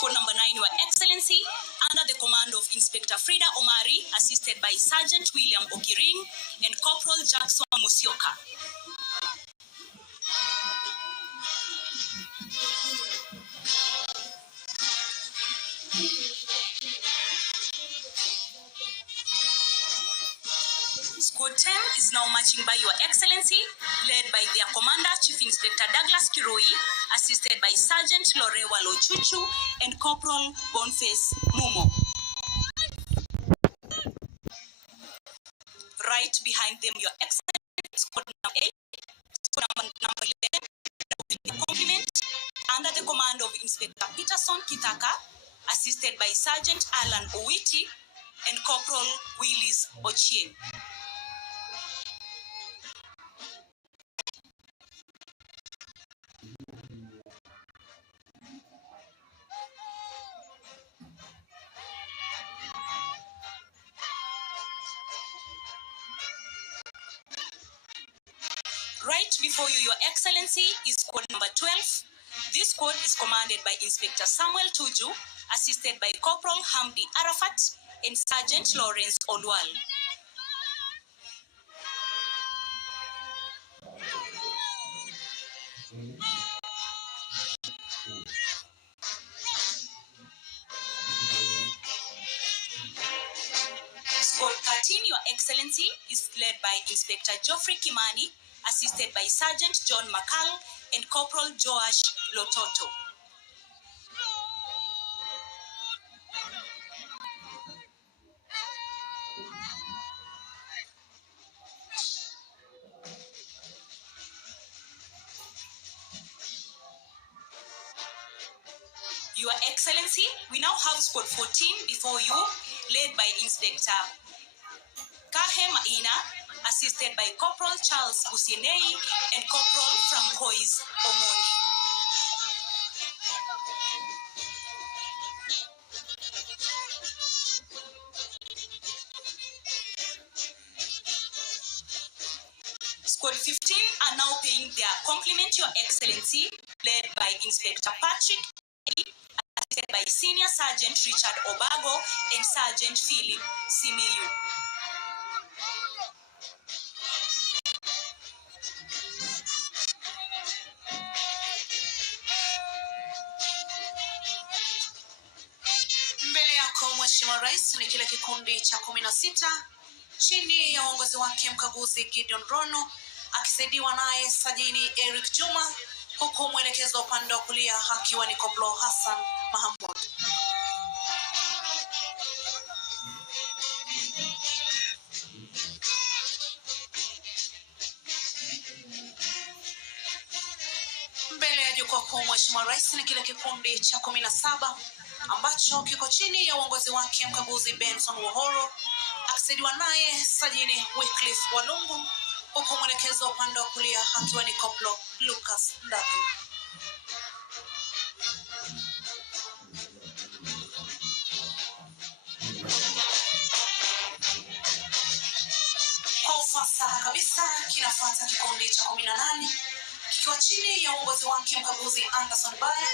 Squad number 9, Your Excellency, under the command of Inspector Frida Omari, assisted by Sergeant William Okiring and Corporal Jackson Musioka. Squad 10 is now marching by Your Excellency, led by their commander, Chief Inspector Douglas Kiroi, assisted by Sergeant Lorewa Lochuchu and Corporal Boniface Mumo. Right behind them, Your Excellency, Squad number 8, Squad number 11, with the complement, under the command of Inspector Peterson Kitaka, assisted by Sergeant Alan Owiti and Corporal Willis Ochien. Right before you, Your Excellency, is squad number 12. This squad is commanded by Inspector Samuel Tuju, assisted by Corporal Hamdi Arafat and Sergeant Lawrence Olwal. Squad 13, Your Excellency, is led by Inspector Geoffrey Kimani, assisted by Sergeant John Makal and Corporal Joash Lototo. Your Excellency, we now have Squad 14 before you, led by Inspector Kahem Ina, assisted by Corporal Charles Businei and Corporal Francois Omondi. Squad 15 are now paying their compliment, Your Excellency, led by Inspector Patrick, assisted by Senior Sergeant Richard Obago and Sergeant Philip Simiyu. Mbele yako Mheshimiwa Rais ni kile kikundi cha 16 chini ya uongozi wake mkaguzi Gideon Rono akisaidiwa naye Sajini Eric Juma, huku mwelekezo upande wa kulia akiwa ni Koplo Hassan Mahamud. Mbele ya jukwaa kuu Mheshimiwa Rais ni kile kikundi cha 17 ambacho kiko chini ya uongozi wake mkaguzi Benson Wohoro akisaidiwa naye Sajini Wycliffe Walungu, huku mwelekezo upande wa kulia akiwa ni Koplo Lucas Ndatu. Kwa ufasaha kabisa kinafuata kikundi cha 18 kikiwa chini ya uongozi wake mkaguzi Anderson Baya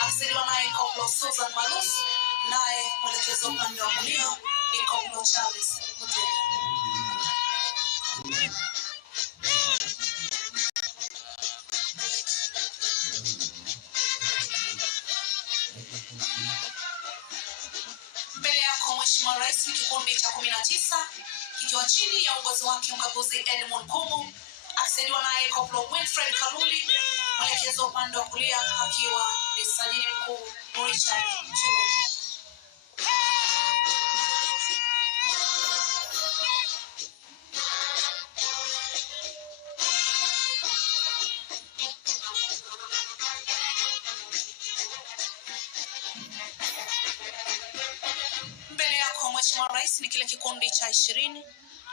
akisaidiwa naye Koplo Susan Malus, naye mwelekezo upande wa kulia ni Koplo Charles Muteli. Mbele yako Mheshimiwa Rais ni kikundi cha 19 kikiwa chini ya uongozi wake mkaguzi Edmund Kumu akisaidiwa naye Koplo Winfred Kaluli, mwelekezo upande wa kulia akiwa ni Sajini Mkuu Richard Chimwe. Mbele yako Mheshimiwa Rais ni kile kikundi cha 20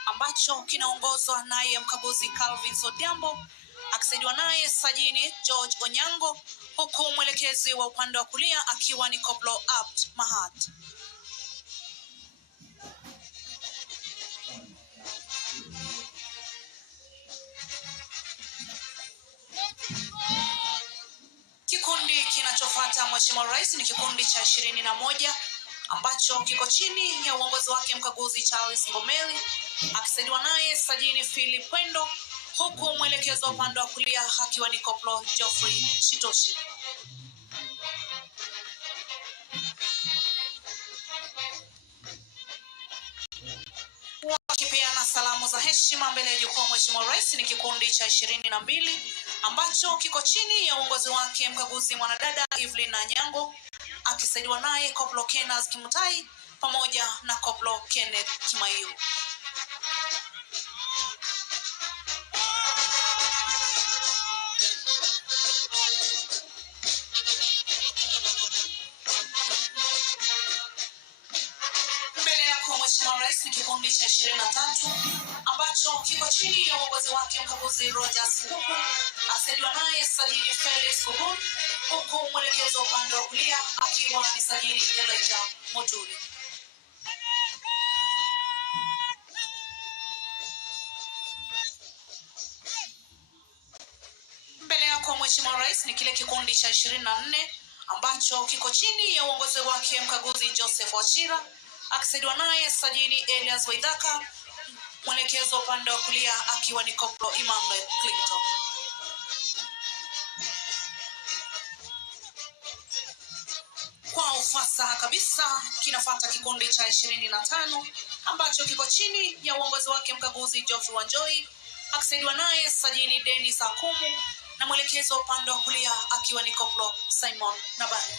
ambacho kinaongozwa naye mkaguzi Calvin Sodiambo akisaidiwa naye Sajini George Onyango, huku mwelekezi wa upande wa kulia akiwa ni Koplo Abd Mahat. Kikundi Kikundi kinachofuata Mheshimiwa Rais ni kikundi cha 21 ambacho kiko chini ya uongozi wake mkaguzi Charles Ngomeli akisaidiwa naye Sajini Philip Pendo, huku mwelekezo upande wa kulia akiwa ni Koplo Geoffrey Shitoshi. Wakipeana salamu za heshima mbele ya jukwaa Mheshimiwa Rais ni kikundi cha 22 ambacho kiko chini ya uongozi wake mkaguzi mwanadada Evelyn Anyango akisaidiwa naye Koplo Kenas Kimutai pamoja na Koplo Kenneth Kimaiu. Mheshimiwa Rais ni kikundi cha 23 ambacho kiko chini ya uongozi wake mkaguzi Rogers Kuku akisaidiwa naye Sajini Felix Kugun, huku mwelekezo upande wa kulia akiwa ni Sajini Elijah Moturi. Mbele yako Mheshimiwa Rais ni kile kikundi cha 24 ambacho kiko chini ya uongozi wake mkaguzi Joseph Wachira akisaidiwa naye Sajini Elias Waithaka, mwelekezo upande wa kulia akiwa ni Koplo Emmanuel Clinton. Kwa ufasaha kabisa kinafuata kikundi cha 25 ambacho kiko chini ya uongozi wake mkaguzi Geoffrey Wanjoi akisaidiwa naye Sajini Dennis Akumu na mwelekezo upande wa kulia akiwa ni Koplo Simon Nabani.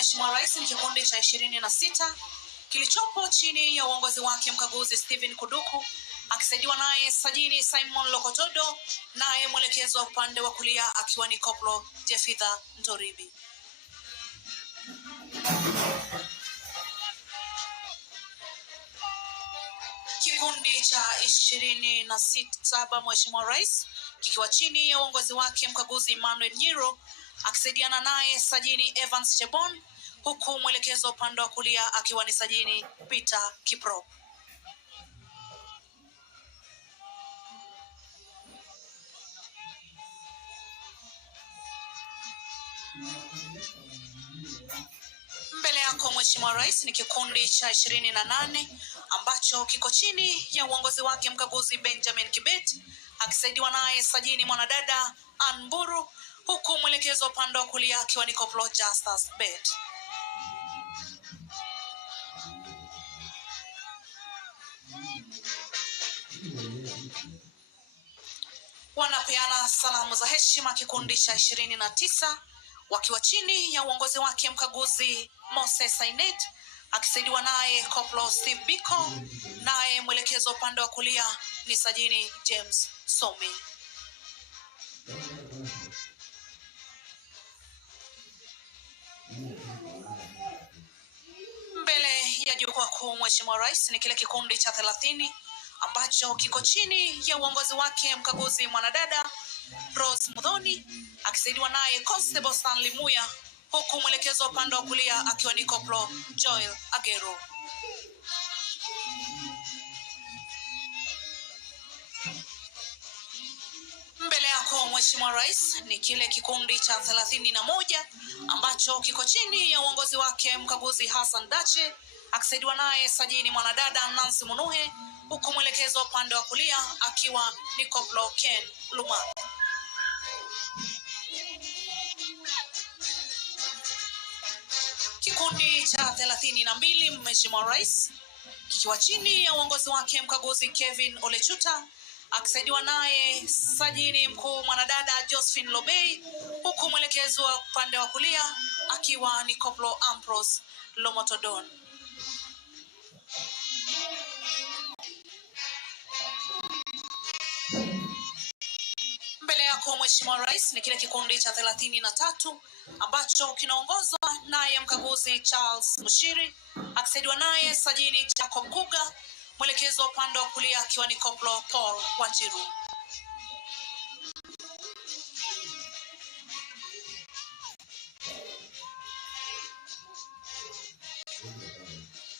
Mheshimiwa Rais ni kikundi cha 26 kilichopo chini ya uongozi wake mkaguzi Steven Kuduku akisaidiwa naye Sajini Simon Lokotodo, naye mwelekezo wa upande wa kulia akiwa ni Koplo Jefitha Ntoribi. Kikundi cha 27 Mheshimiwa Rais kikiwa chini ya uongozi wake mkaguzi Emmanuel Nyiro akisaidiana naye Sajini Evans Chebon, huku mwelekezo upande wa kulia akiwa ni Sajini Peter Kipro. Mbele yako Mheshimiwa Rais ni kikundi cha 28 ambacho kiko chini ya uongozi wake mkaguzi Benjamin Kibet akisaidiwa naye Sajini mwanadada Anburu, huku mwelekezo upande wa kulia akiwa ni Koplo Justus Bet. Wanapeana salamu za heshima kikundi cha 29 wakiwa chini ya uongozi wake mkaguzi Moses Sainet akisaidiwa naye Koplo Steve Biko, naye mwelekezo upande wa kulia ni Sajini James Somi. Mbele ya jukwaa kuu Mheshimiwa Rais ni kile kikundi cha 30 ambacho kiko chini ya uongozi wake mkaguzi mwanadada Rose Mudhoni akisaidiwa naye Constable Stanley Muya, huku mwelekezo upande wa kulia akiwa ni Koplo Joel Agero. Mbele yako Mheshimiwa Rais ni kile kikundi cha 31 ambacho kiko chini ya uongozi wake mkaguzi Hassan Dache akisaidiwa naye Sajini mwanadada Nancy Munuhe, huku mwelekezo upande wa kulia akiwa ni Koplo Ken Luma. Kikundi cha 32 Mheshimiwa Rais kikiwa chini ya uongozi wake mkaguzi Kevin Olechuta akisaidiwa naye Sajini mkuu mwanadada Josephine Lobey, huku mwelekezo wa upande wa kulia akiwa ni Koplo Ambrose Lomotodon. Mbele yako Mheshimiwa Rais ni kile kikundi cha 33 ambacho kinaongozwa naye mkaguzi Charles Mushiri akisaidiwa naye Sajini Jacob Kuga, mwelekezo upande wa kulia akiwa ni Koplo Paul Wanjiru.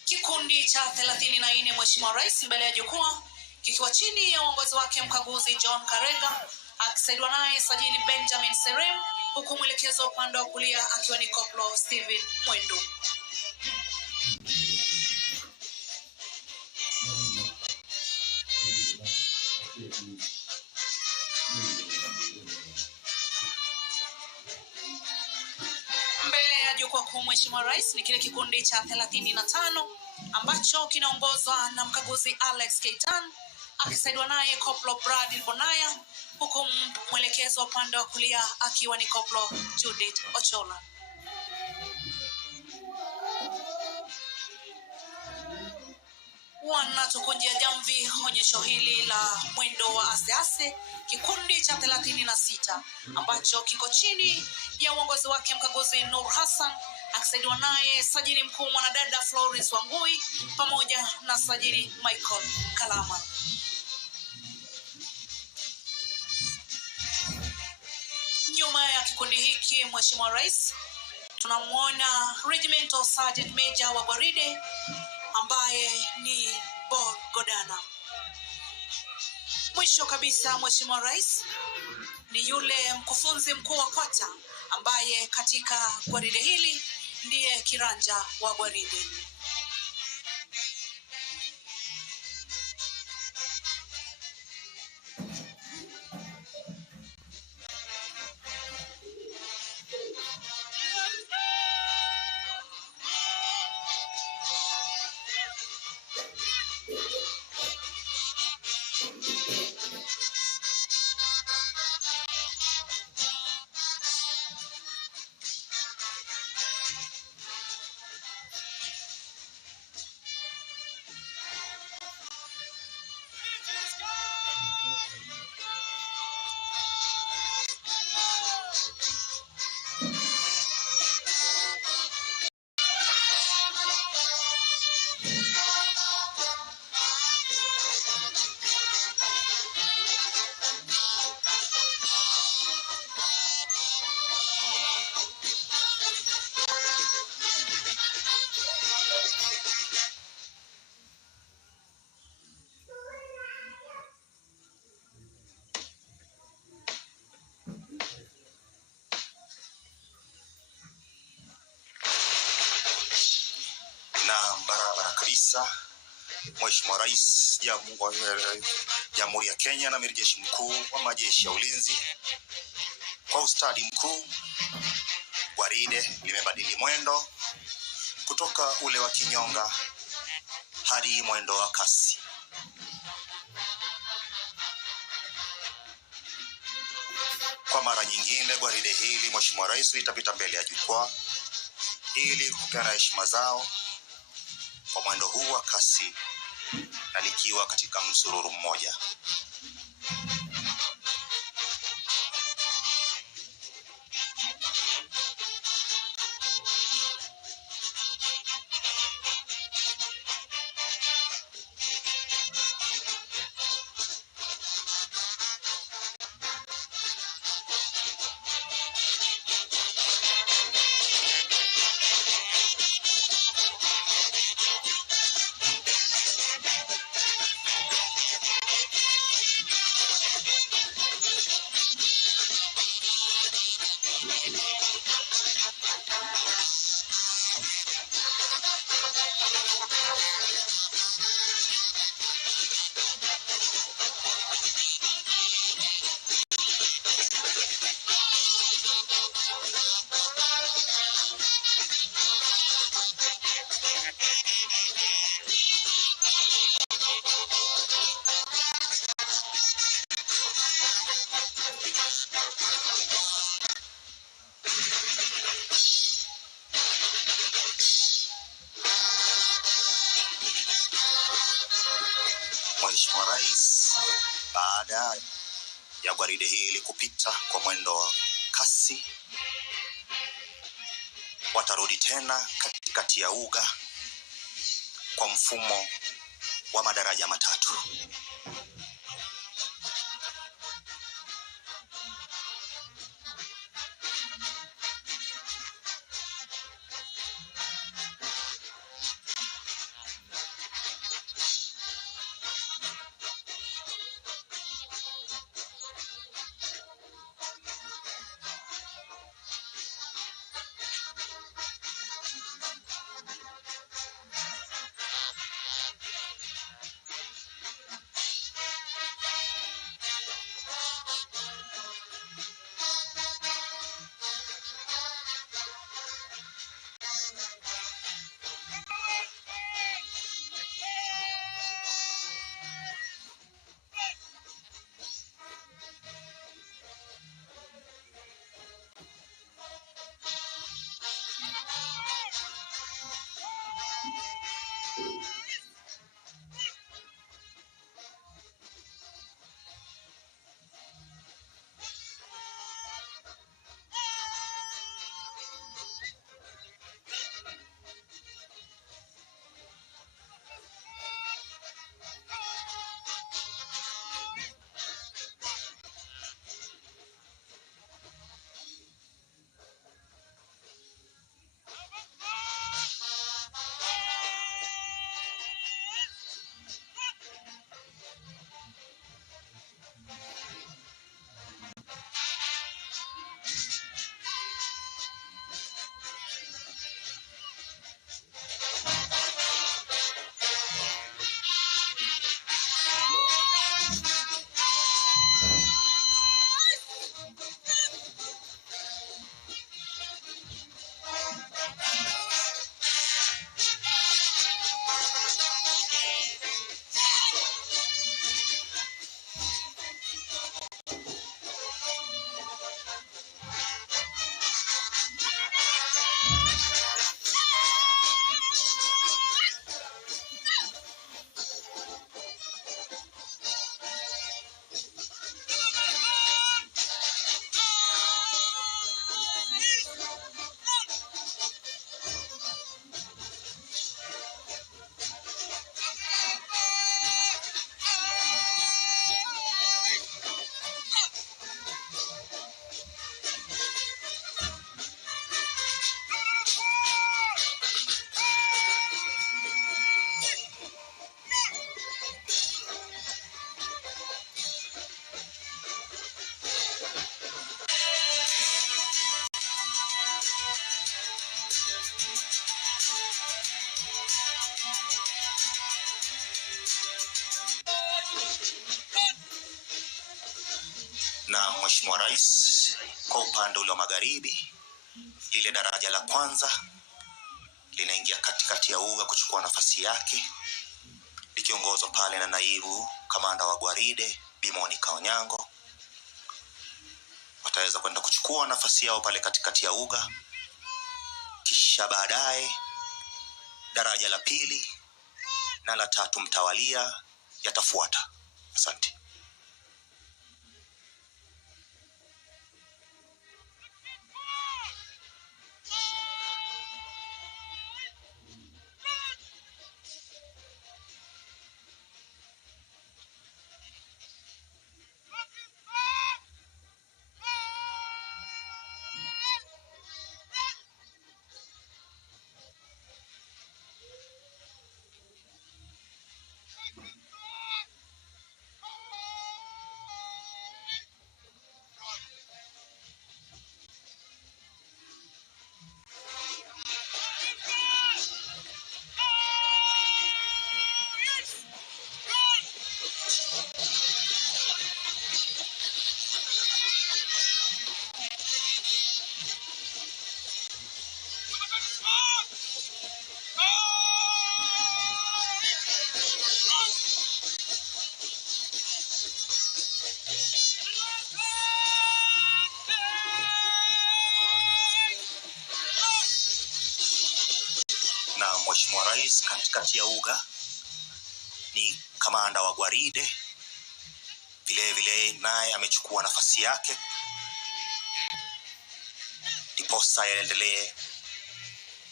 Kikundi cha 34 Mheshimiwa Rais mbele ya jukwaa kikiwa chini ya uongozi wake mkaguzi John Karega akisaidiwa naye Sajini Benjamin Serem, huku mwelekezo upande wa kulia akiwa ni Koplo Steven Mwendo. Mbele ya jukwaa kuu Mheshimiwa Rais ni kile kikundi cha 35 ambacho kinaongozwa na mkaguzi Alex Keitan akisaidiwa naye Koplo Brad Bonaya, huku mwelekezo upande wa kulia akiwa ni Koplo Judith Ochola. Wanatukunjia jamvi onyesho hili la mwendo wa asease kikundi cha 36 ambacho kiko chini ya uongozi wake mkaguzi Nur Hassan akisaidiwa naye Sajini mkuu mwanadada Florence Wangui pamoja na Sajini Michael Kalama. Nyuma ya kikundi hiki Mheshimiwa Rais tunamuona Regimental Sergeant Major wa Gwaride ambaye ni Paul Godana. Mwisho kabisa Mheshimiwa Rais ni yule mkufunzi mkuu wa kwata ambaye katika gwaride hili ndiye kiranja wa gwaride. Na barabara kabisa Mheshimiwa Rais Jamhuri ya Kenya na Amiri Jeshi Mkuu wa Majeshi ya Ulinzi kwa ustadi mkuu, gwaride limebadili mwendo kutoka ule wa kinyonga hadi mwendo wa kasi. Kwa mara nyingine gwaride hili Mheshimiwa Rais litapita mbele ya jukwaa ili kupeana heshima zao kwa mwendo huu wa kasi na likiwa katika msururu mmoja. Mheshimiwa Rais baada ya gwaride hili kupita kwa mwendo wa kasi watarudi tena katikati ya uga kwa mfumo wa madaraja matatu. na Mheshimiwa Rais kwa upande ule wa magharibi, lile daraja la kwanza linaingia katikati ya uga kuchukua nafasi yake, likiongozwa pale na naibu kamanda wa gwaride Bi Monica Onyango. Wataweza kwenda kuchukua nafasi yao pale katikati ya uga, kisha baadaye daraja la pili na la tatu mtawalia yatafuata. Asante. Na Mheshimiwa Rais katikati ya uga ni kamanda wa gwaride, vile vile naye amechukua nafasi yake, ndiposa yaendelee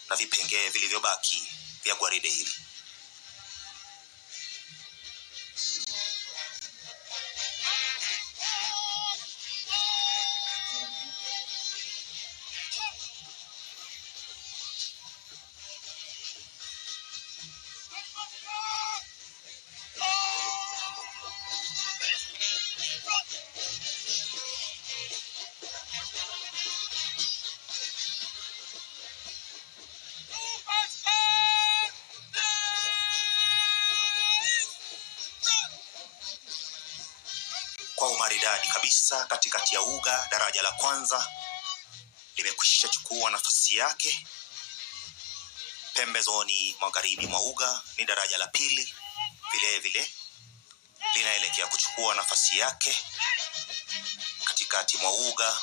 na vipengee vilivyobaki vya gwaride hili. Kwa umaridadi kabisa katikati ya uga, daraja la kwanza limekwisha chukua nafasi yake. Pembezoni magharibi mwa uga ni daraja la pili, vile vile linaelekea kuchukua nafasi yake. Katikati mwa uga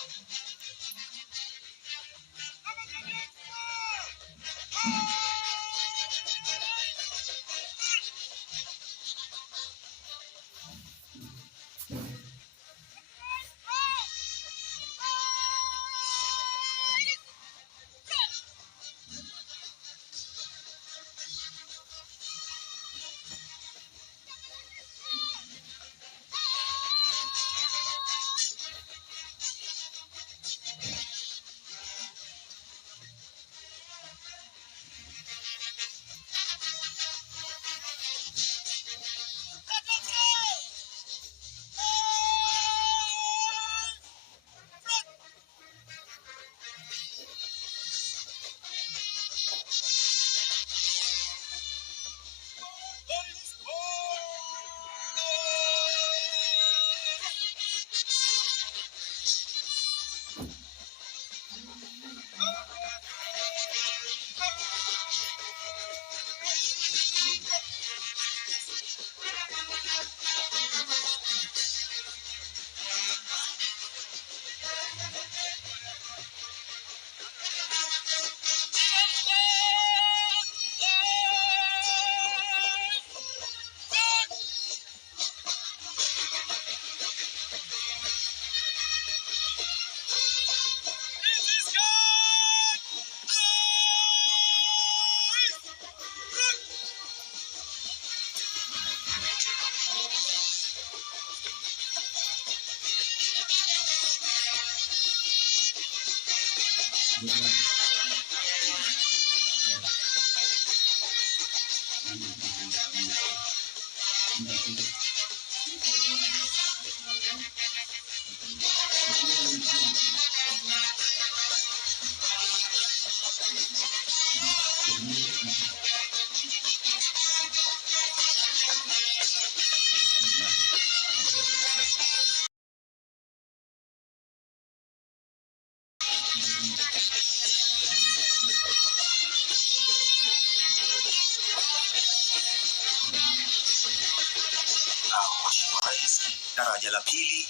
Daraja la pili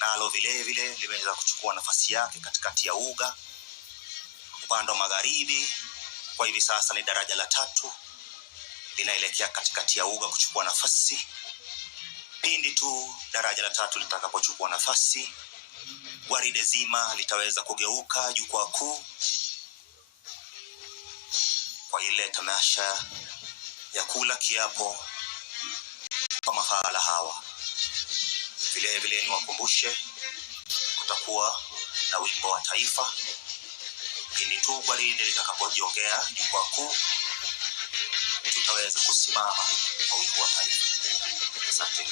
nalo vile vile limeweza kuchukua nafasi yake katikati ya uga upande wa magharibi. Kwa hivi sasa ni daraja la tatu linaelekea katikati ya uga kuchukua nafasi. Pindi tu daraja la tatu litakapochukua nafasi, gwaride zima litaweza kugeuka jukwaa kuu kwa ile tamasha ya kula kiapo kwa mafala hawa. Vile vile niwakumbushe, kutakuwa na wimbo wa taifa pindi tu gwaride litakapojongea jukwaa kuu. Tutaweza kusimama kwa wimbo wa taifa. Asante.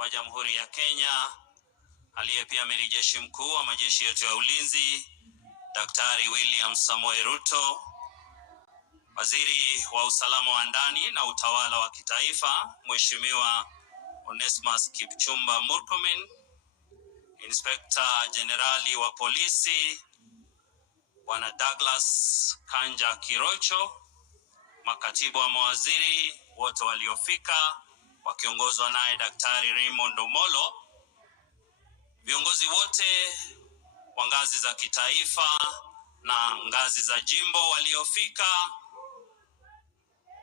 wa Jamhuri ya Kenya, aliye pia amiri jeshi mkuu wa majeshi yetu ya ulinzi, Daktari William Samoei Ruto, Waziri wa usalama wa ndani na utawala wa kitaifa, Mheshimiwa Onesmus Kipchumba Murkomen, Inspector Generali wa polisi, Bwana Douglas Kanja Kirocho, makatibu wa mawaziri wote waliofika wakiongozwa naye Daktari Raymond Omolo, viongozi wote wa ngazi za kitaifa na ngazi za jimbo waliofika.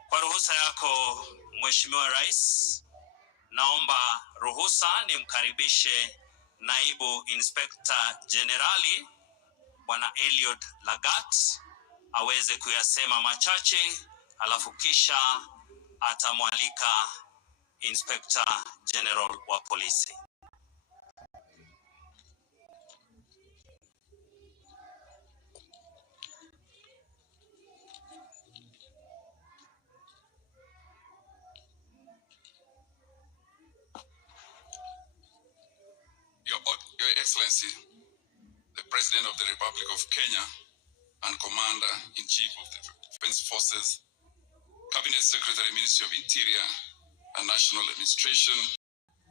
Kwa ruhusa yako Mheshimiwa Rais, naomba ruhusa nimkaribishe Naibu Inspector Generali Bwana Eliud Lagat aweze kuyasema machache, alafu kisha atamwalika Inspector General wa polisi. Your Excellency, the President of the Republic of Kenya and Commander-in-Chief of the Defense Forces, Cabinet Secretary, Ministry of Interior and National Administration,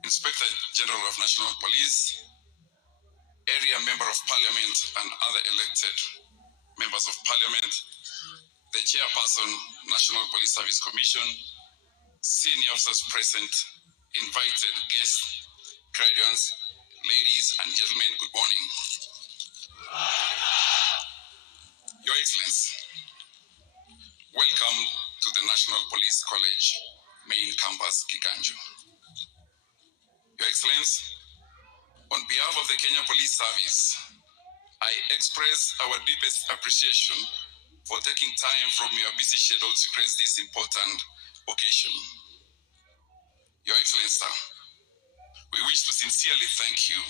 Inspector General of National Police, Area Member of Parliament and other elected members of Parliament, the Chairperson, National Police Service Commission, senior officers present, invited guests, graduates, ladies and gentlemen, good morning. Your Excellency, welcome to the National Police College main campus, Kiganjo. Your Excellency, on behalf of the Kenya Police Service, I express our deepest appreciation for taking time from your busy schedule to grace this important occasion. Your Excellency, we wish to sincerely thank you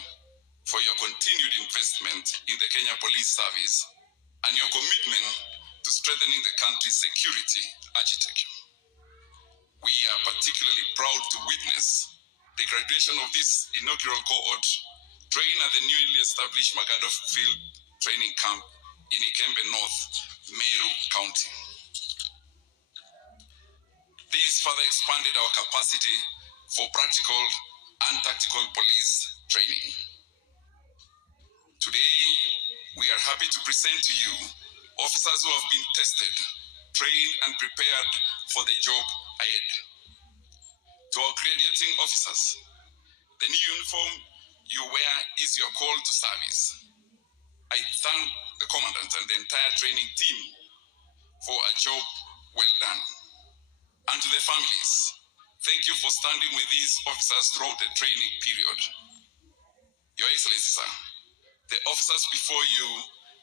for your continued investment in the Kenya Police Service and your commitment to strengthening the country's security architecture. We are particularly proud to witness the graduation of this inaugural cohort trained at the newly established Magado Field Training Camp in Ikembe North, Meru County. This further expanded our capacity for practical and tactical police training. Today, we are happy to present to you officers who have been tested, trained, and prepared for the job ahead. To our graduating officers, the new uniform you wear is your call to service. I thank the Commandant and the entire training team for a job well done. And to the families, thank you for standing with these officers throughout the training period. Your Excellency, sir, the officers before you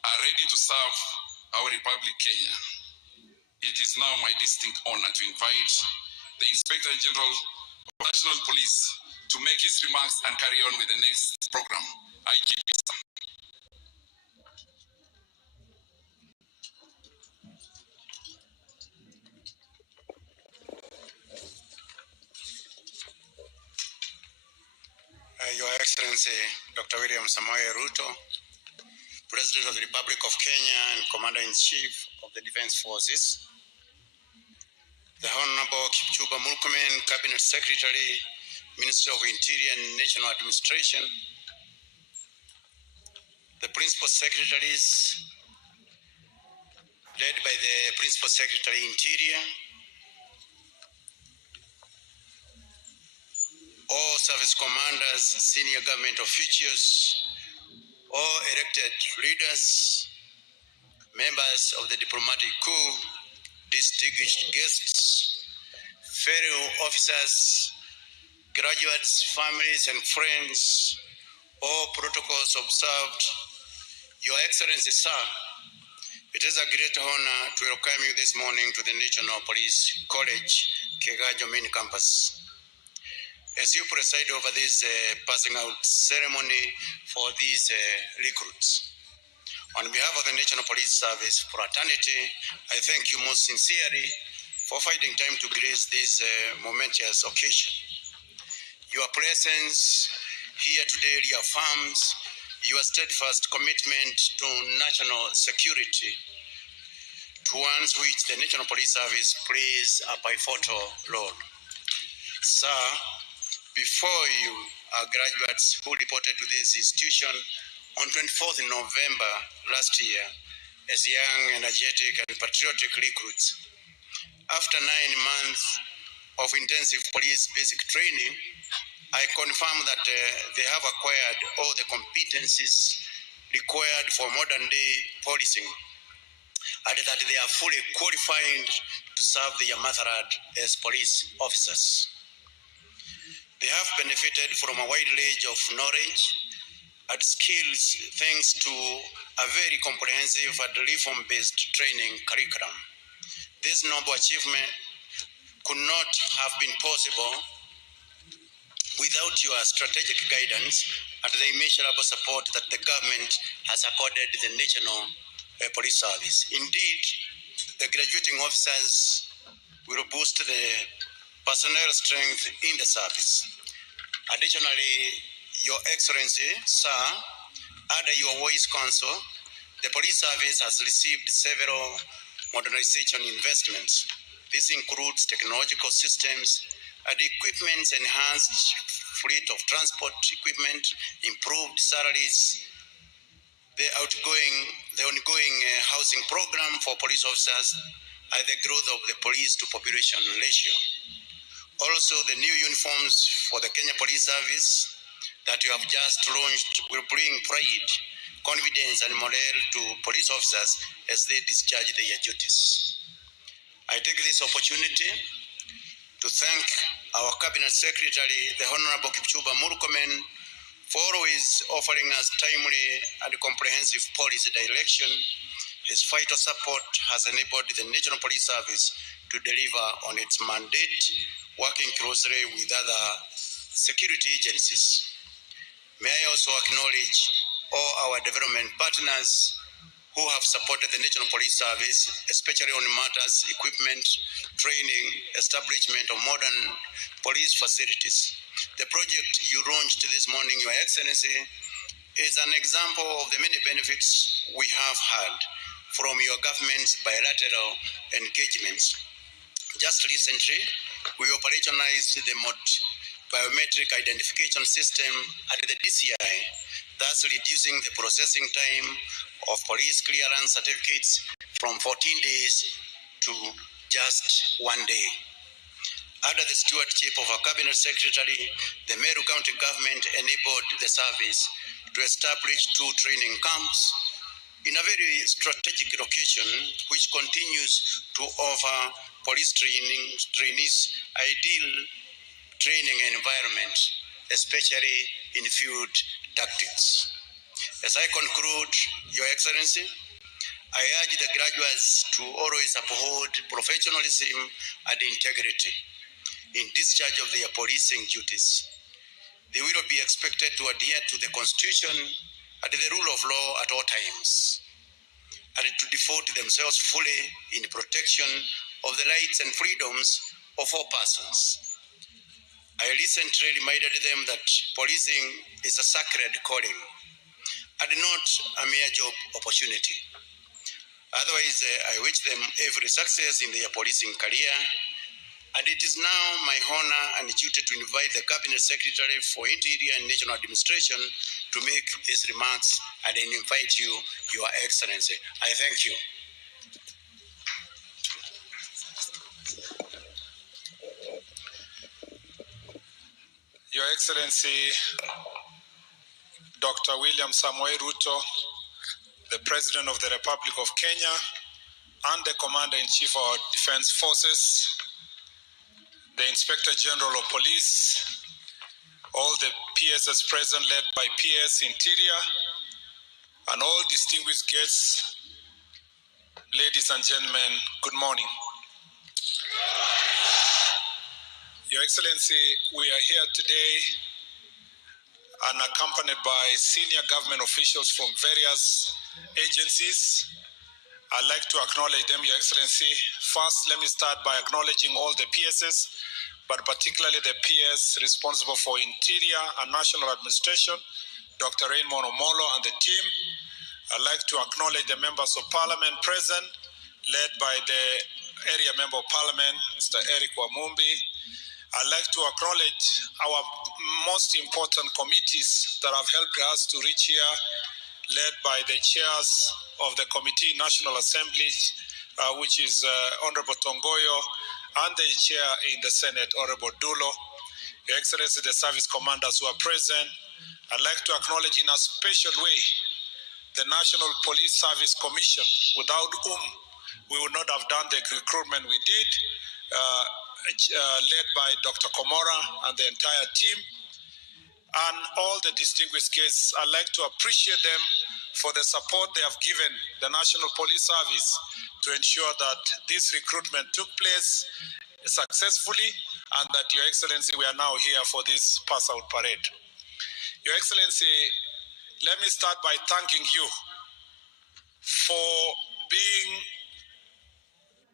are ready to serve our Republic, Kenya. It is now my distinct honor to invite the Inspector General of National Police to make his remarks and carry on with the next program. IGP, sir. Your Excellency, Dr. William Samoei Ruto, President of the Republic of Kenya and Commander-in-Chief of the Defense Forces, the Honorable Kipchumba Murkomen, Cabinet Secretary, Ministry of Interior and National Administration, the Principal Secretaries, led by the Principal Secretary Interior, all service commanders, senior government officials, all elected leaders, members of the diplomatic corps, distinguished guests, fellow officers, graduates, families and friends, all protocols observed. Your Excellency, sir, it is a great honor to welcome you this morning to the National Police College, Kiganjo main campus. As you preside over this passing out ceremony for these recruits, on behalf of the National Police Service fraternity, I thank you most sincerely for finding time to grace this momentous occasion. Your presence here today reaffirms your steadfast commitment to national security, towards which the National Police Service plays a pivotal role. Sir, before you are graduates who reported to this institution on 24th November last year as young, energetic, and patriotic recruits. After 9 months of intensive police basic training, I confirm that they have acquired all the competencies required for modern day policing, and that they are fully qualified to serve the motherland as police officers. They have benefited from a wide range of knowledge and skills thanks to a very comprehensive and reform-based training curriculum. This noble achievement could not have been possible without your strategic guidance and the immeasurable support that the government has accorded the National Police Service. Indeed, the graduating officers will boost the personnel strength in the service. Additionally, Your Excellency, Sir, under your voice council, the police service has received several modernization investments. This includes technological systems and equipment, enhanced fleet of transport equipment, improved salaries, the ongoing housing program for police officers, and the growth of the police to population ratio. Also, the new uniforms for the Kenya Police Service that you have just launched will bring pride, confidence, and morale to police officers as they discharge their duties. I take this opportunity to thank our Cabinet Secretary, the Honorable Kipchumba Murkomen, for always offering us timely and comprehensive policy direction. His vital support has enabled the National Police Service to deliver on its mandate, working closely with other security agencies. May I also acknowledge all our development partners who have supported the National Police Service, especially on matters, equipment, training, establishment of modern police facilities. The project you launched this morning, Your Excellency, is an example of the many benefits we have had from your government's bilateral engagements. Just recently, we operationalized the biometric identification system at the DCI, thus reducing the processing time of police clearance certificates from 14 days to just 1 day. Under the stewardship of our Cabinet Secretary, the Meru County government enabled the service to establish 2 training camps in a very strategic location, which continues to offer police trainees ideal training environment, especially in field tactics. As I conclude, Your Excellency, I urge the graduates to always uphold professionalism and integrity in discharge of their policing duties. They will be expected to adhere to the Constitution and the rule of law at all times, and to devote themselves fully in protection of the rights and freedoms of all persons. I recently reminded them that policing is a sacred calling and not a mere job opportunity. Otherwise, I wish them every success in their policing career. And it is now my honor and duty to invite the Cabinet Secretary for Interior and National Administration to make his remarks, and then invite you, Your Excellency. I thank you. Your Excellency, Dr. William Samoei Ruto, the President of the Republic of Kenya, and the Commander-in-Chief of our Defense Forces, the Inspector General of Police, all the PSs present led by PS Interior, and all distinguished guests, ladies and gentlemen, good morning. Your Excellency, we are here today and accompanied by senior government officials from various agencies. I'd like to acknowledge them, Your Excellency. First, let me start by acknowledging all the PSs but particularly the PS responsible for Interior and National Administration, Dr. Raymond Omolo and the team. I'd like to acknowledge the members of parliament present, led by the area member of parliament, Mr. Eric Wamumbi. I'd like to acknowledge our most important committees that have helped us to reach here, led by the chairs of the Committee National Assembly, which is Honorable Tongoyo, and the chair in the Senate, Honorable Dulo. Your Excellency, the service commanders who are present. I'd like to acknowledge in a special way the National Police Service Commission, without whom we would not have done the recruitment we did, led by Dr. Komora and the entire team, and all the distinguished guests. I'd like to appreciate them for the support they have given the National Police Service to ensure that this recruitment took place successfully, and that, Your Excellency, we are now here for this pass-out parade. Your Excellency, let me start by thanking you for being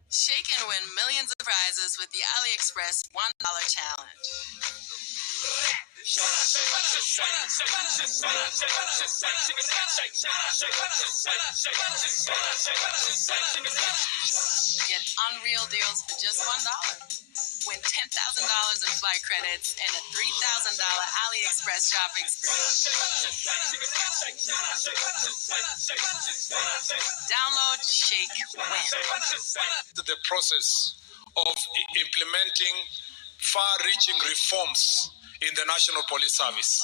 Shake and win millions of prizes with the AliExpress $1 challenge. Get unreal deals for just $1. Win $10,000 in flight credits and a $3,000 AliExpress shopping spree. Download, shake, win. the process of implementing far-reaching reforms in the National Police Service.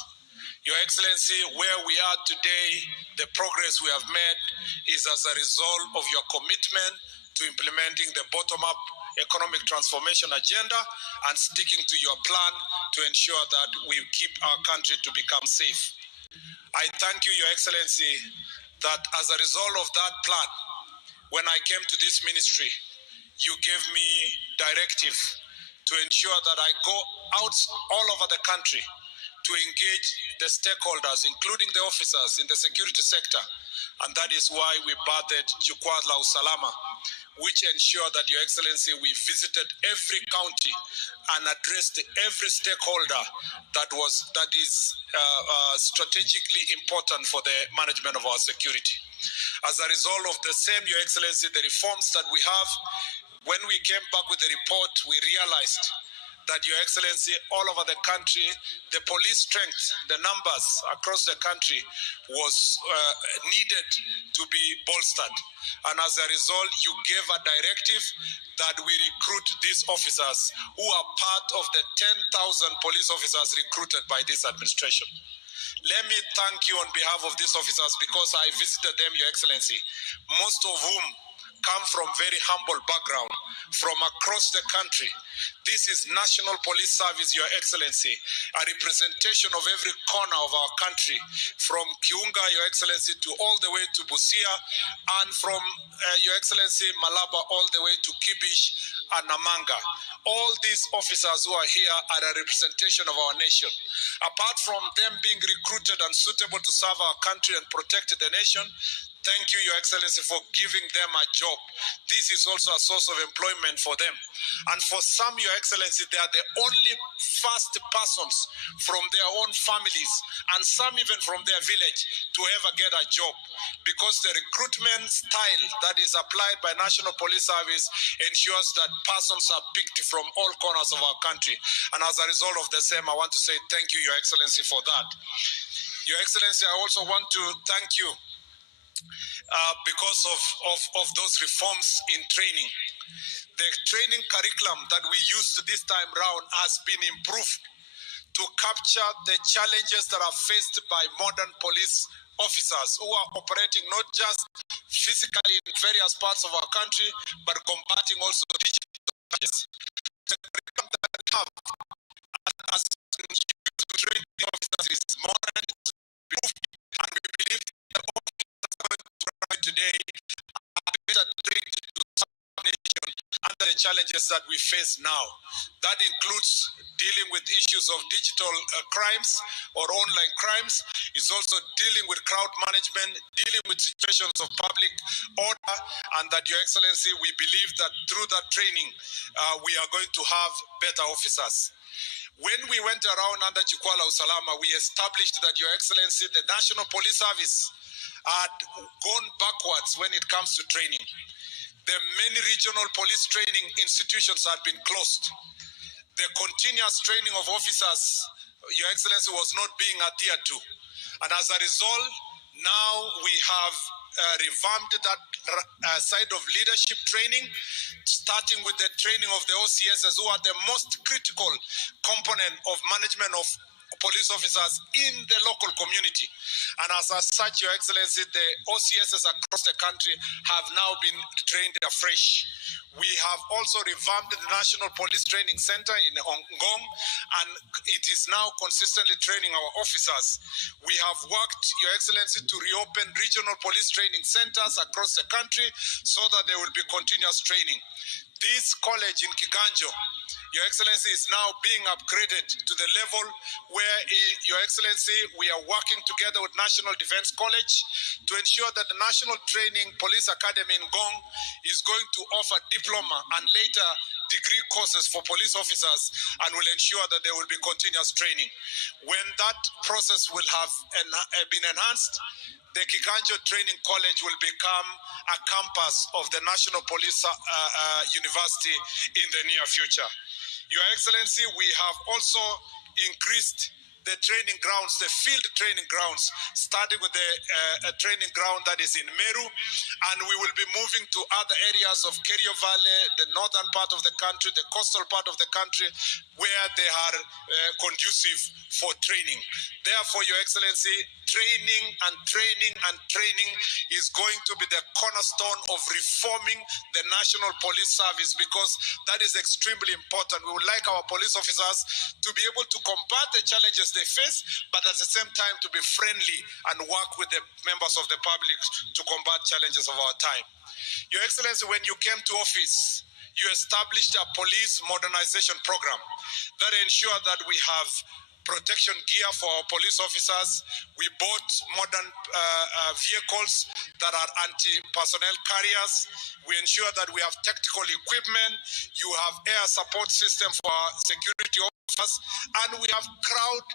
Your Excellency, where we are today, the progress we have made is as a result of your commitment to implementing the bottom-up economic transformation agenda and sticking to your plan to ensure that we keep our country to become safe. I thank you, Your Excellency, that as a result of that plan, when I came to this ministry, you gave me directive to ensure that I go out all over the country to engage the stakeholders, including the officers in the security sector. And that is why we birthed Jukwaa la Usalama, which ensured that, Your Excellency, we visited every county and addressed every stakeholder that is strategically important for the management of our security. As a result of the same, Your Excellency, the reforms that we have, when we came back with the report, we realized that, Your Excellency, all over the country, the police strength, the numbers across the country was needed to be bolstered. And as a result, you gave a directive that we recruit these officers who are part of the 10,000 police officers recruited by this administration. Let me thank you on behalf of these officers, because I visited them, Your Excellency, most of whom come from very humble background from across the country. This is National Police Service, Your Excellency, a representation of every corner of our country, from Kiunga, Your Excellency, to all the way to Busia, and from Your Excellency, Malaba, all the way to Kibish and Namanga. All these officers who are here are a representation of our nation. Apart from them being recruited and suitable to serve our country and protect the nation, thank you, Your Excellency, for giving them a job. This is also a source of employment for them. And for some, Your Excellency, they are the only first persons from their own families, and some even from their village, to ever get a job. Because the recruitment style that is applied by National Police Service ensures that persons are picked from all corners of our country. And as a result of the same, I want to say thank you, Your Excellency, for that. Your Excellency, I also want to thank you because of those reforms in training. The training curriculum that we used this time round has been improved to capture the challenges that are faced by modern police officers who are operating not just physically in various parts of our country, but combating also digital challenges. The curriculum that we have as used to train the officers is modern, it's improved, and we believe that officers are going to provide today are better trained to serve the nation under the challenges that we face now. That includes dealing with issues of digital crimes or online crimes. It's also dealing with crowd management, dealing with situations of public order, and that, Your Excellency, we believe that through that training, we are going to have better officers. When we went around under Jukwaa la Usalama, we established that, Your Excellency, the National Police Service had gone backwards when it comes to training. The many regional police training institutions had been closed. The continuous training of officers, Your Excellency, was not being adhered to. And as a result, now we have revamped that side of leadership training, starting with the training of the OCSs, who are the most critical component of management of police officers in the local community. And as such, Your Excellency, the OCSs across the country have now been trained afresh. We have also revamped the National Police Training Center in Ngong, and it is now consistently training our officers. We have worked, Your Excellency, to reopen regional police training centers across the country so that there will be continuous training. This college in Kiganjo, Your Excellency, is now being upgraded to the level where, Your Excellency, we are working together with National Defense College to ensure that the National Training Police Academy in Ngong is going to offer diploma and later degree courses for police officers, and will ensure that there will be continuous training. When that process will have been enhanced, the Kiganjo Training College will become a campus of the National Police University in the near future. Your Excellency, we have also increased the training grounds, the field training grounds, starting with the training ground that is in Meru, and we will be moving to other areas of Kerio Valley, the northern part of the country, the coastal part of the country, where they are conducive for training. Therefore, Your Excellency, training and training and training is going to be the cornerstone of reforming the National Police Service, because that is extremely important. We would like our police officers to be able to combat the challenges they face, but at the same time to be friendly and work with the members of the public to combat challenges of our time. Your Excellency, when you came to office, you established a police modernization program that ensured that we have protection gear for our police officers. We bought modern vehicles that are anti-personnel carriers. We ensure that we have tactical equipment. You have air support system for our security officers, and we have crowd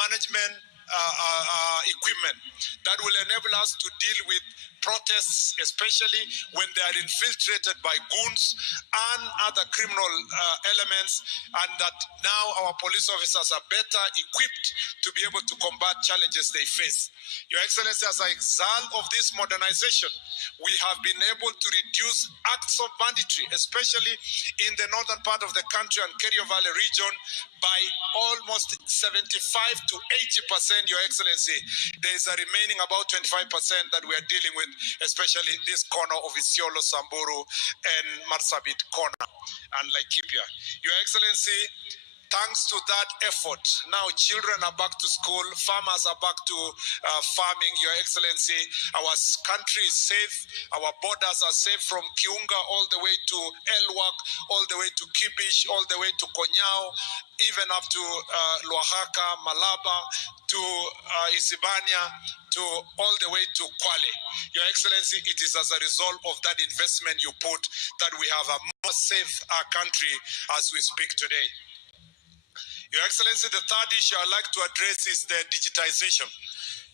management equipment that will enable us to deal with protests, especially when they are infiltrated by goons and other criminal elements, and that now our police officers are better equipped to be able to combat challenges they face. Your Excellency, as a result of this modernization, we have been able to reduce acts of banditry, especially in the northern part of the country and Kerio Valley region, by almost 75 to 80%, Your Excellency. There is a remaining about 25% that we are dealing with, especially this corner of Isiolo, Samburu, and Marsabit corner, and Laikipia. Your Excellency, thanks to that effort, now children are back to school, farmers are back to farming, Your Excellency. Our country is safe, our borders are safe from Kiunga all the way to Elwak, all the way to Kibish, all the way to Konyao, even up to Oaxaca, Malaba, to Isibania, to all the way to Kwale. Your Excellency, it is as a result of that investment you put that we have a more safe country as we speak today. Your Excellency, the third issue I'd like to address is the digitization.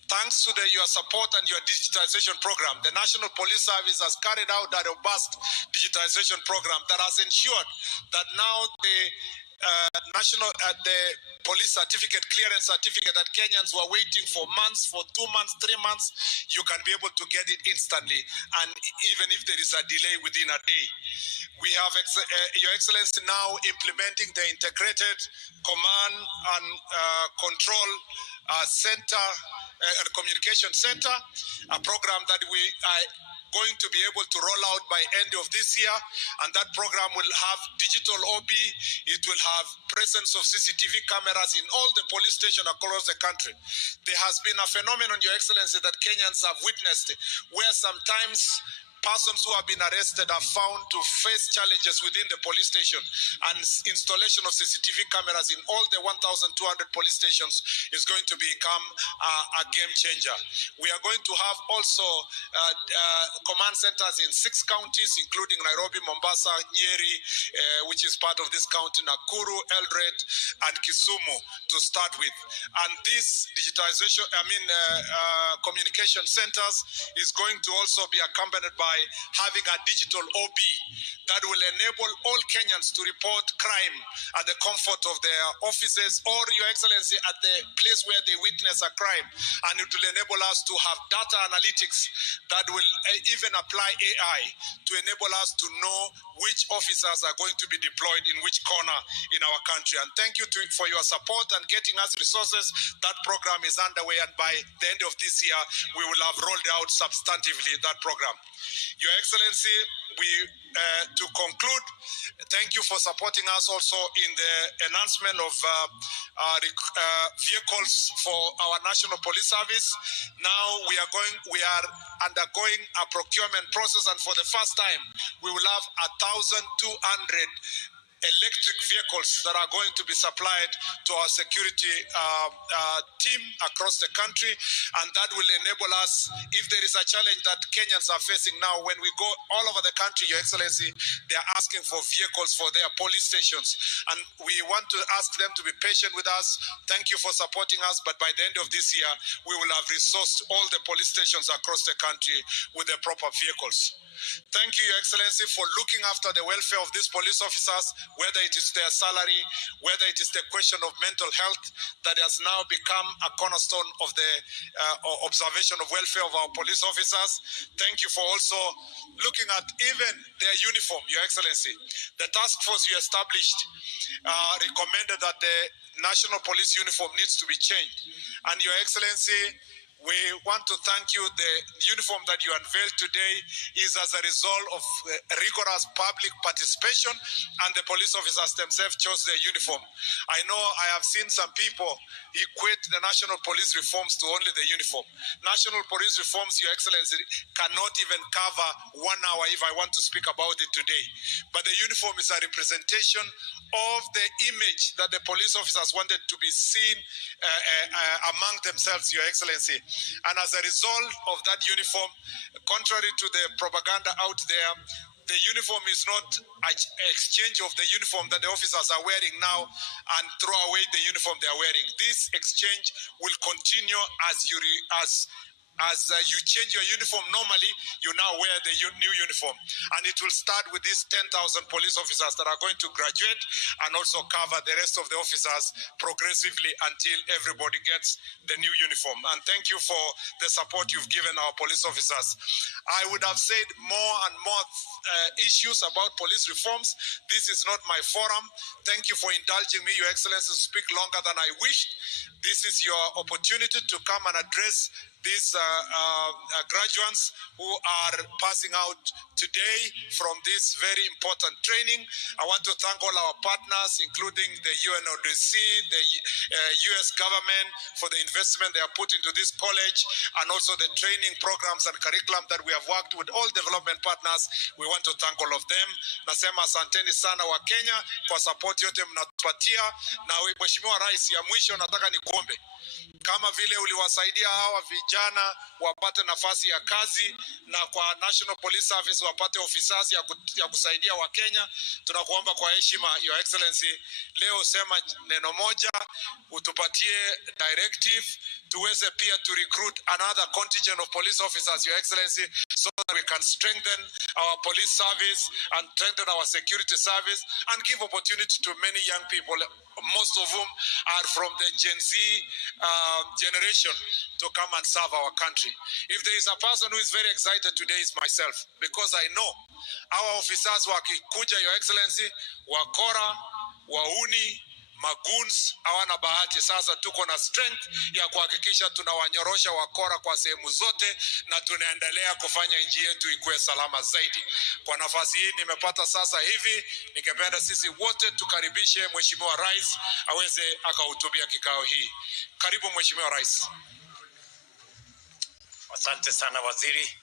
Thanks to your support and your digitization program, the National Police Service has carried out a robust digitization program that has ensured that now the the police certificate, clearance certificate that Kenyans were waiting for months, for 2 months, 3 months, you can be able to get it instantly, and even if there is a delay, within a day. We have, Your Excellency, now implementing the integrated command and control center and communication center, a program that we are going to be able to roll out by end of this year, and that program will have digital OB, it will have presence of CCTV cameras in all the police stations across the country. There has been a phenomenon, Your Excellency, that Kenyans have witnessed, where sometimes persons who have been arrested are found to face challenges within the police station, and installation of CCTV cameras in all the 1,200 police stations is going to become a game changer. We are going to have also command centers in 6 counties, including Nairobi, Mombasa, Nyeri, which is part of this county, Nakuru, Eldoret, and Kisumu to start with. And this digitization, communication centers is going to also be accompanied by having a digital OB that will enable all Kenyans to report crime at the comfort of their offices, or, Your Excellency, at the place where they witness a crime. And it will enable us to have data analytics that will even apply AI to enable us to know which officers are going to be deployed in which corner in our country. And thank you for your support and getting us resources. That program is underway, and by the end of this year, we will have rolled out substantively that program. Your Excellency, to conclude, thank you for supporting us also in the enhancement of vehicles for our National Police Service. Now we are undergoing a procurement process, and for the first time, we will have 1,200 electric vehicles that are going to be supplied to our security team across the country, and that will enable us, if there is a challenge that Kenyans are facing now, when we go all over the country, Your Excellency, they are asking for vehicles for their police stations, and we want to ask them to be patient with us. Thank you for supporting us, but by the end of this year, we will have resourced all the police stations across the country with the proper vehicles. Thank you, Your Excellency, for looking after the welfare of these police officers, whether it is their salary, whether it is the question of mental health that has now become a cornerstone of the observation of welfare of our police officers. Thank you for also looking at even their uniform, Your Excellency. The task force you established recommended that the national police uniform needs to be changed. And Your Excellency, we want to thank you. The uniform that you unveiled today is as a result of rigorous public participation, and the police officers themselves chose their uniform. I know I have seen some people equate the national police reforms to only the uniform. National police reforms, Your Excellency, cannot even cover 1 hour if I want to speak about it today. But the uniform is a representation of the image that the police officers wanted to be seen among themselves, Your Excellency. And as a result of that uniform, contrary to the propaganda out there, the uniform is not an exchange of the uniform that the officers are wearing now and throw away the uniform they are wearing. This exchange will continue as you change your uniform normally, you now wear the new uniform. And it will start with these 10,000 police officers that are going to graduate and also cover the rest of the officers progressively until everybody gets the new uniform. And thank you for the support you've given our police officers. I would have said more and more issues about police reforms. This is not my forum. Thank you for indulging me, Your Excellency, to speak longer than I wished. This is your opportunity to come and address these graduates who are passing out today from this very important training. I want to thank all our partners, including the UNODC, the US government, for the investment they have put into this college, and also the training programs and curriculum that we have worked with all development partners. We want to thank all of them. Nasema asanteni sana wa Kenya kwa support yote mnatupatia. Na Mheshimiwa Rais, ya mwisho nataka nikuombe, kama vile uliwasaidia hawa vijana wapate nafasi ya kazi, na kwa National Police Service wapate officers ya kusaidia wa Kenya, tunakuomba kwa heshima, Your Excellency, leo sema neno moja, utupatie directive tuweze pia to recruit another contingent of police officers, Your Excellency, so that we can strengthen our police service and strengthen our security service and give opportunity to many young people, most of whom are from the Gen Z generation, to come and serve our country. If there is a person who is very excited today, is myself, because I know our officers wakikuja, Your Excellency, wakora, wauni, magoons hawana bahati. Sasa tuko na strength ya kuhakikisha tunawanyorosha wakora kwa sehemu zote, na tunaendelea kufanya nchi yetu ikuwe salama zaidi. Kwa nafasi hii nimepata sasa hivi, ningependa sisi wote tukaribishe Mheshimiwa Rais aweze akahutubia kikao hii. Karibu Mheshimiwa Rais. Asante sana waziri.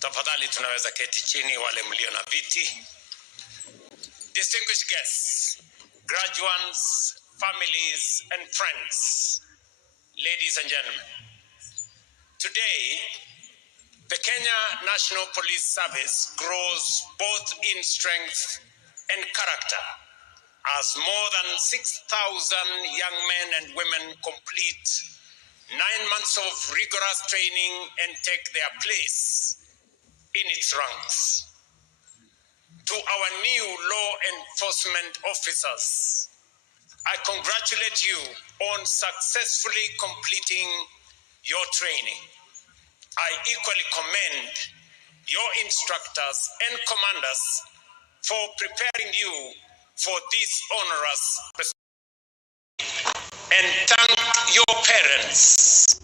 Tafadhali tunaweza keti chini wale mlio na viti. Distinguished guests, graduates, families and friends, ladies and gentlemen. Today, the Kenya National Police Service grows both in strength and character as more than 6,000 young men and women complete 9 months of rigorous training and take their place in its ranks. To our new law enforcement officers, I congratulate you on successfully completing your training. I equally commend your instructors and commanders for preparing you for this onerous responsibility, and thank your parents.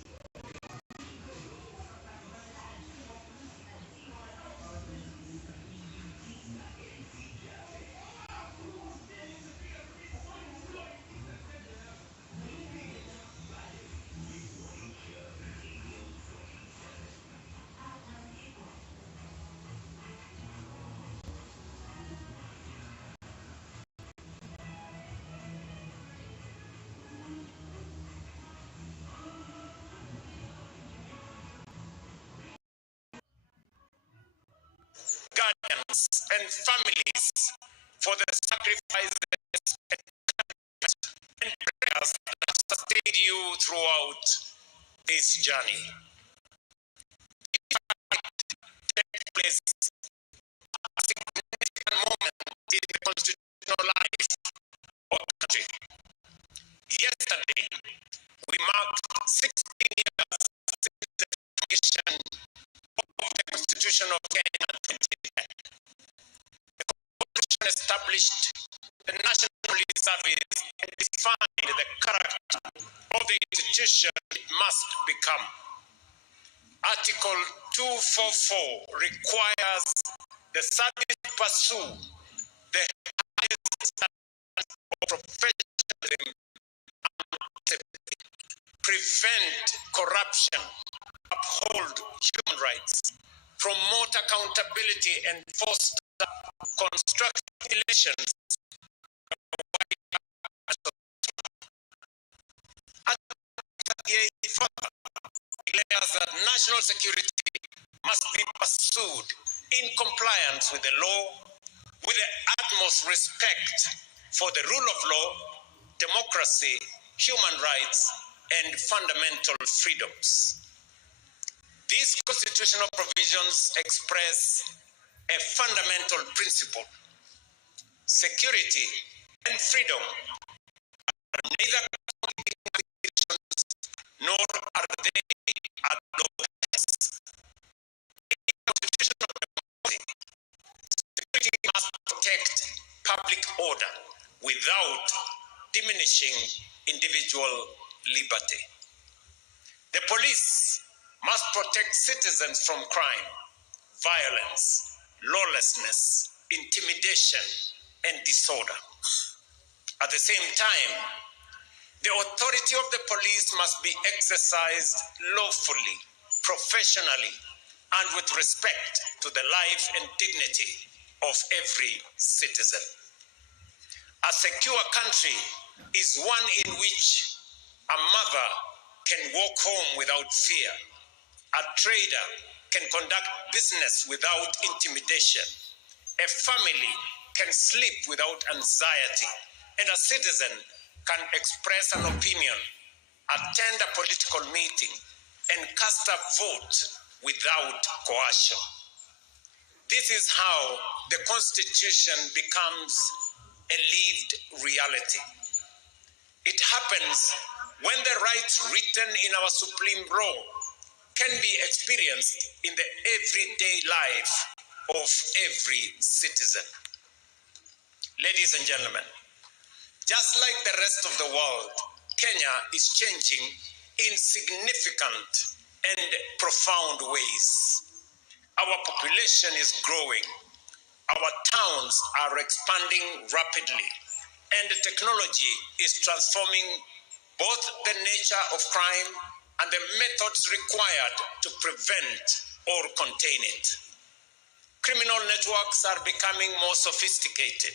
Guardians and families for the sacrifices and prayers that have sustained you throughout this journey. Take place a significant moment in the constitutional life of the country. Yesterday, we marked 16 years since the promulgation of the Constitution of Kenya 2010. The Constitution established the National Police Service and defined the character of the institution it must become. Article 244 requires the service to pursue the highest standards of professionalism and safety, prevent corruption, uphold human rights, promote accountability, and foster constructive relations. Further declares that national security must be pursued in compliance with the law, with the utmost respect for the rule of law, democracy, human rights, and fundamental freedoms. These constitutional provisions express a fundamental principle: security and freedom are neither contradictions nor are they at logos. In constitutional democracy, security must protect public order without diminishing individual liberty. The police must protect citizens from crime, violence, lawlessness, intimidation, and disorder. At the same time, the authority of the police must be exercised lawfully, professionally, and with respect to the life and dignity of every citizen. A secure country is one in which a mother can walk home without fear, a trader can conduct business without intimidation, a family can sleep without anxiety, and a citizen can express an opinion, attend a political meeting, and cast a vote without coercion. This is how the Constitution becomes a lived reality. It happens when the rights written in our supreme law can be experienced in the everyday life of every citizen. Ladies and gentlemen, just like the rest of the world, Kenya is changing in significant and profound ways. Our population is growing, our towns are expanding rapidly, and the technology is transforming both the nature of crime and the methods required to prevent or contain it. Criminal networks are becoming more sophisticated.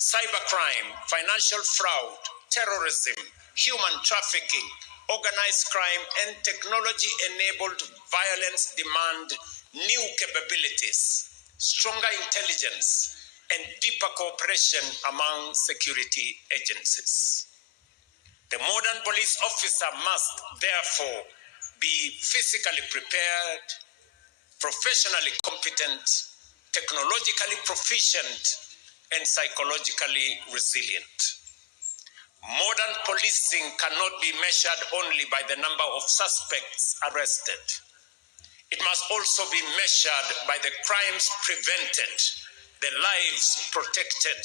Cybercrime, financial fraud, terrorism, human trafficking, organized crime, and technology-enabled violence demand new capabilities, stronger intelligence, and deeper cooperation among security agencies. The modern police officer must, therefore, be physically prepared, professionally competent, technologically proficient, and psychologically resilient. Modern policing cannot be measured only by the number of suspects arrested. It must also be measured by the crimes prevented, the lives protected,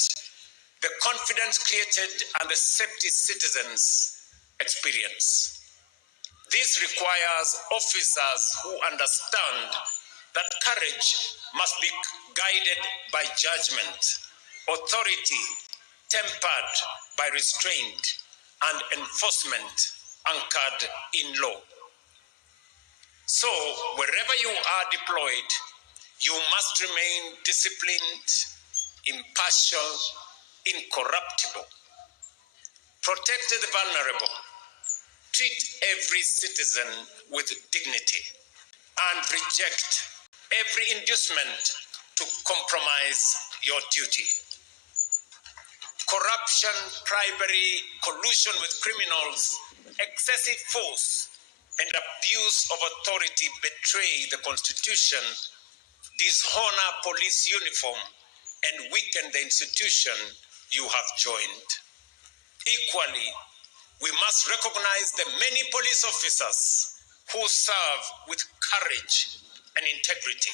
the confidence created, and the safety citizens experience. This requires officers who understand that courage must be guided by judgment, authority tempered by restraint, and enforcement anchored in law. So, wherever you are deployed, you must remain disciplined, impartial, incorruptible. Protect the vulnerable. Treat every citizen with dignity and reject every inducement to compromise your duty. Corruption, bribery, collusion with criminals, excessive force, and abuse of authority betray the Constitution, dishonor police uniform, and weaken the institution you have joined. Equally, we must recognize the many police officers who serve with courage and integrity,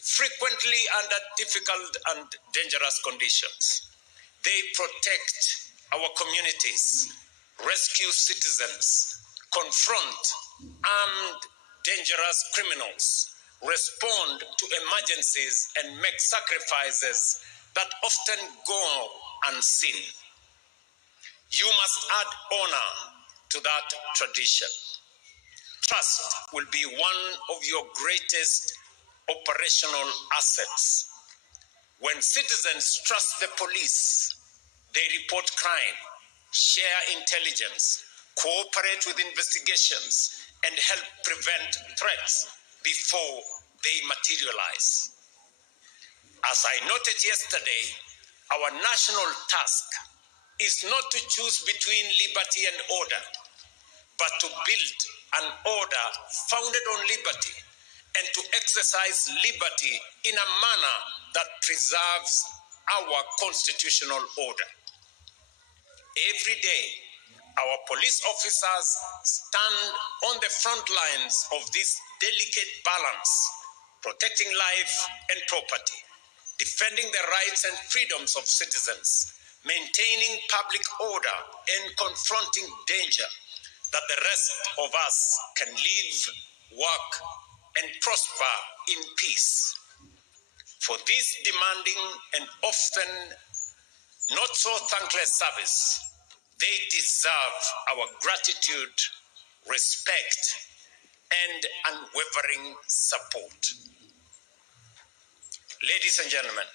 frequently under difficult and dangerous conditions. They protect our communities, rescue citizens, confront armed, dangerous criminals, respond to emergencies, and make sacrifices that often go unseen. You must add honor to that tradition. Trust will be one of your greatest operational assets. When citizens trust the police, they report crime, share intelligence, cooperate with investigations, and help prevent threats before they materialize. As I noted yesterday, our national task is not to choose between liberty and order, but to build an order founded on liberty and to exercise liberty in a manner that preserves our constitutional order. Every day, our police officers stand on the front lines of this delicate balance, protecting life and property, defending the rights and freedoms of citizens, maintaining public order, and confronting danger that the rest of us can live, work, and prosper in peace. For this demanding and often not so thankless service, they deserve our gratitude, respect, and unwavering support. Ladies and gentlemen,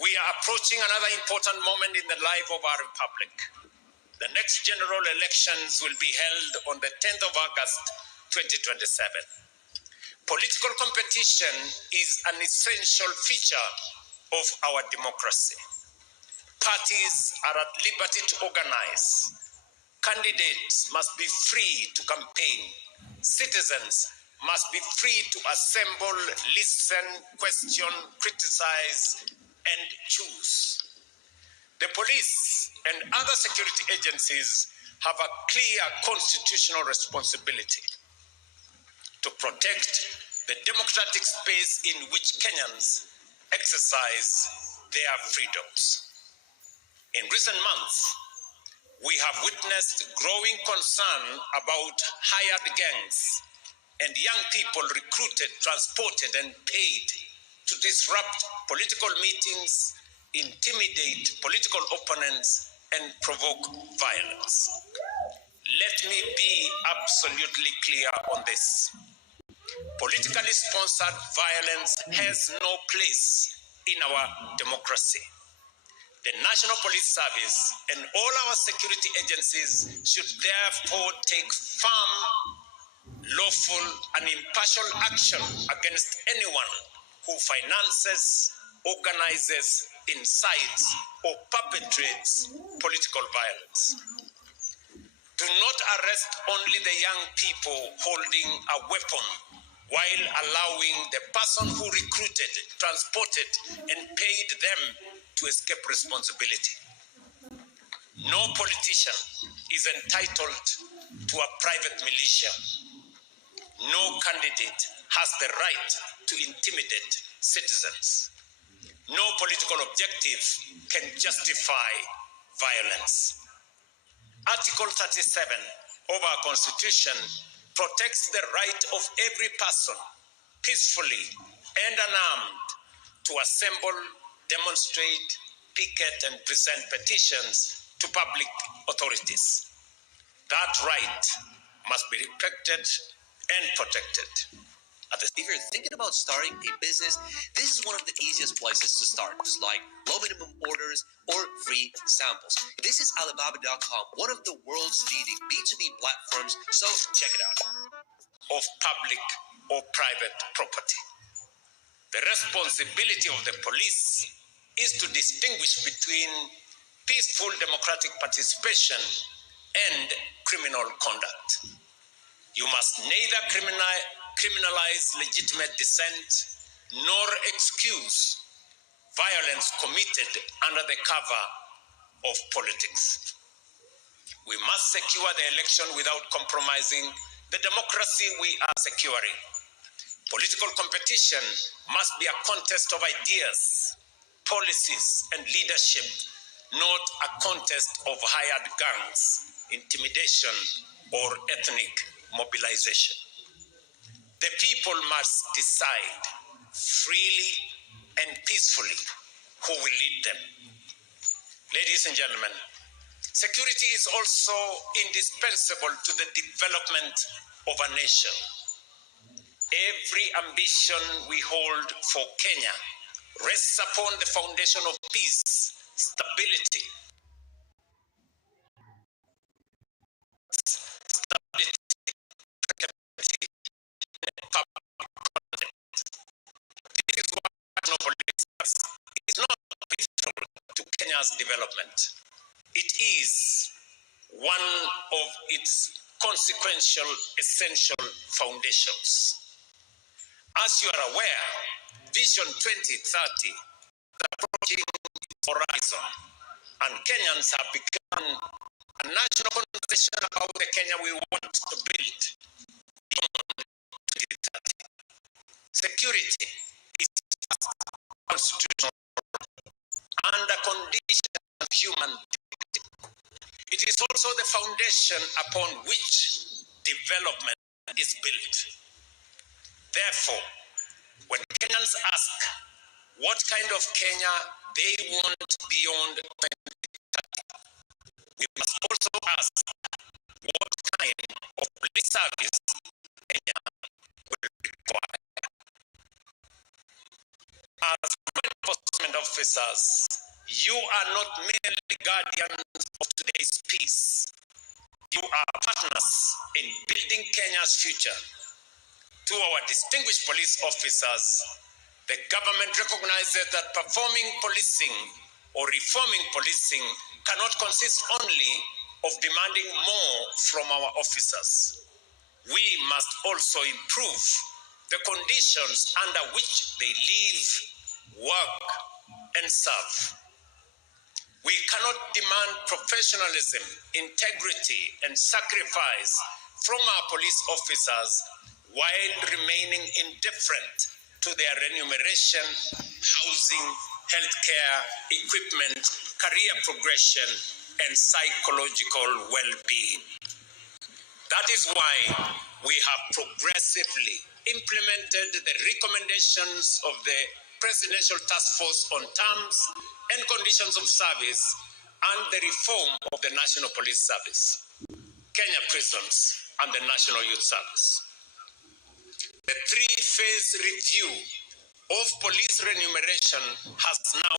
we are approaching another important moment in the life of our republic. The next general elections will be held on the 10th of August, 2027. Political competition is an essential feature of our democracy. Parties are at liberty to organize. Candidates must be free to campaign. Citizens must be free to assemble, listen, question, criticize, and choose. The police and other security agencies have a clear constitutional responsibility to protect the democratic space in which Kenyans exercise their freedoms. In recent months, we have witnessed growing concern about hired gangs and young people recruited, transported, and paid to disrupt political meetings, intimidate political opponents, and provoke violence. Let me be absolutely clear on this. Politically sponsored violence has no place in our democracy. The National Police Service and all our security agencies should therefore take firm, lawful, and impartial action against anyone who finances, organizes, incites, or perpetrates political violence. Do not arrest only the young people holding a weapon while allowing the person who recruited, transported, and paid them to escape responsibility. No politician is entitled to a private militia. No candidate has the right to intimidate citizens. No political objective can justify violence. Article 37 of our Constitution protects the right of every person peacefully and unarmed to assemble, demonstrate, picket, and present petitions to public authorities. That right must be respected and protected. If you're thinking about starting a business, this is one of the easiest places to start, just like low minimum orders or free samples. This is Alibaba.com, one of the world's leading B2B platforms, so check it out. Of public or private property. The responsibility of the police is to distinguish between peaceful democratic participation and criminal conduct. You must neither criminalize legitimate dissent nor excuse violence committed under the cover of politics. We must secure the election without compromising the democracy we are securing. Political competition must be a contest of ideas, policies, and leadership, not a contest of hired gangs, intimidation, or ethnic mobilization. The people must decide freely and peacefully who will lead them. Ladies and gentlemen, security is also indispensable to the development of a nation. Every ambition we hold for Kenya rests upon the foundation of peace, stability, This is why national police is not peaceful to Kenya's development. It is one of its consequential, essential foundations. As you are aware, Vision 2030 is approaching its horizon, and Kenyans have begun a national conversation about the Kenya we want to build beyond 2030. Security is constitutional and a condition of human dignity. It is also the foundation upon which development is built. Therefore, when Kenyans ask what kind of Kenya they want beyond 2030, we must also ask what kind of police service Kenya will require. As law enforcement officers, you are not merely guardians of today's peace. You are partners in building Kenya's future. To our distinguished police officers, the government recognizes that performing policing or reforming policing cannot consist only of demanding more from our officers. We must also improve the conditions under which they live, work, and serve. We cannot demand professionalism, integrity, and sacrifice from our police officers while remaining indifferent to their remuneration, housing, healthcare, equipment, career progression, and psychological well-being. That is why we have progressively implemented the recommendations of the Presidential Task Force on Terms and Conditions of Service and the reform of the National Police Service, Kenya Prisons, and the National Youth Service. The three-phase review of police remuneration has now